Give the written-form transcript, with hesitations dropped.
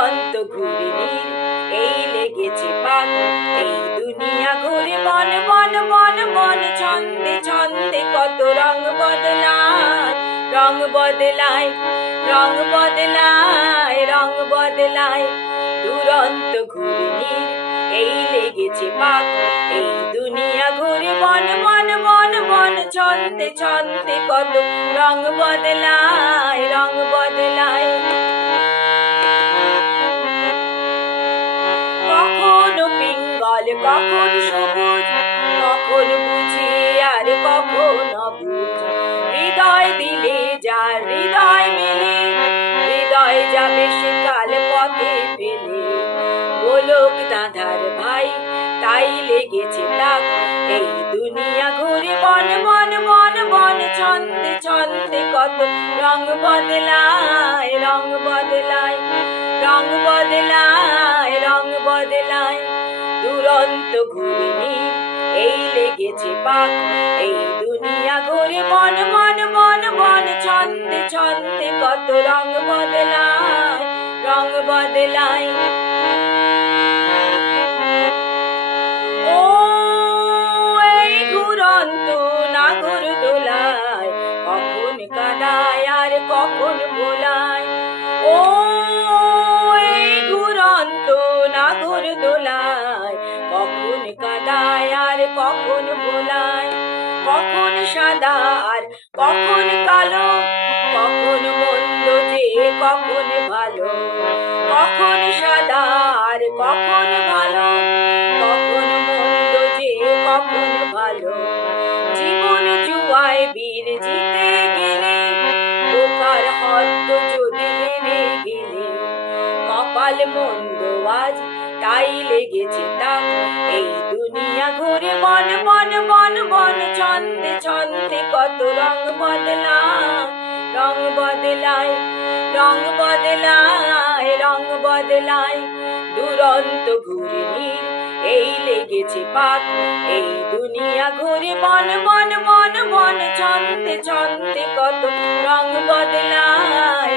দুরন্ত ঘূর্ণির এই লেগেছে পাক, এই দুনিয়া ঘুরে বন বন বন বন, ছন্দে ছন্দে কত রং বদলায়, রং বদলায়, রং বদলায়, রং বদলায়। দুরন্ত ঘূর্ণির এই লেগেছে পাক, এই দুনিয়া ঘুরে বন বন বন বন, ছন্দে ছন্দে কত রং বদলায়, রং বদলায়। কখনো পিঙ্গল কখন সবুজ, কখন বুঝি আর কখন অবুঝ, হৃদয় দিলে যার হৃদয় মেলে, হৃদয় যাবে সে কাল পথে ফেলে। গোলক দাঁধার ভাই তাই লেগেছে তাক, এই দুনিয়া ঘুরে বন বন বন বন, ছন্দে ছন্দে কত রং বদলায়, রং বদলায়, রং বদলায়, রং বদলায়। দুরন্ত ঘূর্ণির এই লেগেছে পাক, এই দুনিয়া ঘুরে বন বন বন বন, ছন্দে ছন্দে কত রং বদলায়, রং বদলায়। ও এই ঘুরন্ত নাগর দোলায়, কখন কাদায় আর কখন ভোলায়। ও এই ঘুরন্ত নাগর দোলায়, কখন কাদায় আর কখন ভোলায়। কখন সাদা আর কখন কালো, কখন মন্দ যে কখন ভালো, কখন সাদা আর কখন ভালো, কখন মন্দ যে কখন ভালো। জীবন জুয়ায় বীর জিতে গেলে, বোকার হদ্দ যদি হেরে গেলে। কপাল মন্দ আজ তাই লেগেছে তাক, এই দুনিয়া ঘুরে বন বন বন বন, ছন্দে ছন্দে কত রং বদলায়, রং বদলায়, রং বদলায়, রং বদলায়। দুরন্ত ঘূর্ণির এই লেগেছে পাক, এই দুনিয়া ঘুরে বন বন বন বন, ছন্দে ছন্দে কত রং বদলায়।